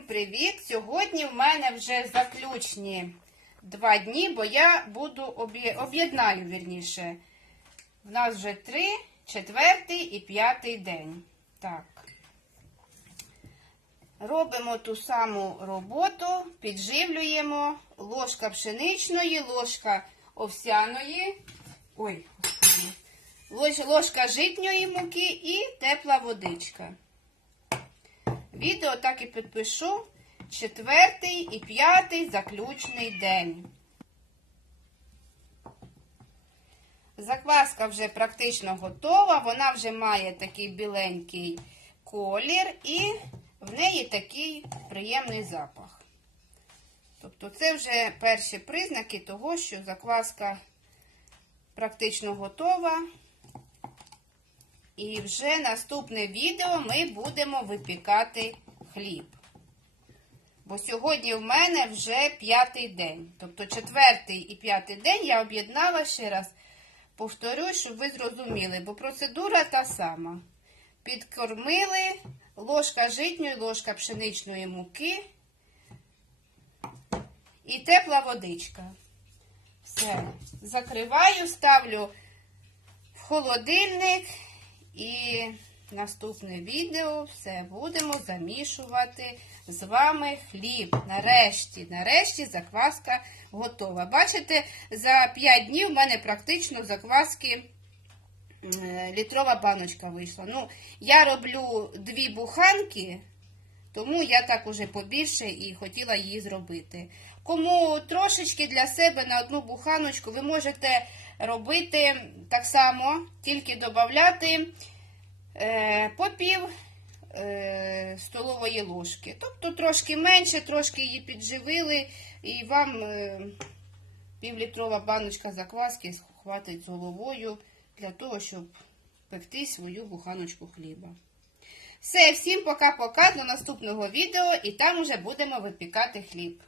привіт! Сьогодні в мене вже заключні два дні, бо я буду об'єднаю вірніше. В нас вже три, четвертий і п'ятий день. Так. Робимо ту саму роботу, підживлюємо ложка пшеничної, ложка овсяної. Ой, ложка житньої муки і тепла водичка. Відео так і підпишу. Четвертий і п'ятий заключний день. Закваска вже практично готова. Вона вже має такий біленький колір і в неї такий приємний запах. Тобто це вже перші признаки того, що закваска практично готова. І вже наступне відео ми будемо випікати хліб. Бо сьогодні в мене вже п'ятий день. Тобто четвертий і п'ятий день я об'єднала ще раз. Повторюю, щоб ви зрозуміли, бо процедура та сама. Підкормили ложка житньої, ложка пшеничної муки і тепла водичка. Все. Закриваю, ставлю в холодильник. І наступне відео все будемо замішувати з вами хліб. Нарешті, нарешті закваска готова. Бачите, за 5 днів в мене практично закваски е, літрова баночка вийшла. Ну, я роблю дві буханки, тому я так уже побільше і хотіла її зробити. Кому трошечки для себе на одну буханочку, ви можете робити так само, тільки додати е, по пів е, столової ложки. Тобто трошки менше, трошки її підживили, і вам е, півлітрова баночка закваски хватить з головою для того, щоб пекти свою буханочку хліба. Все, всім пока-пока до наступного відео, і там уже будемо випікати хліб.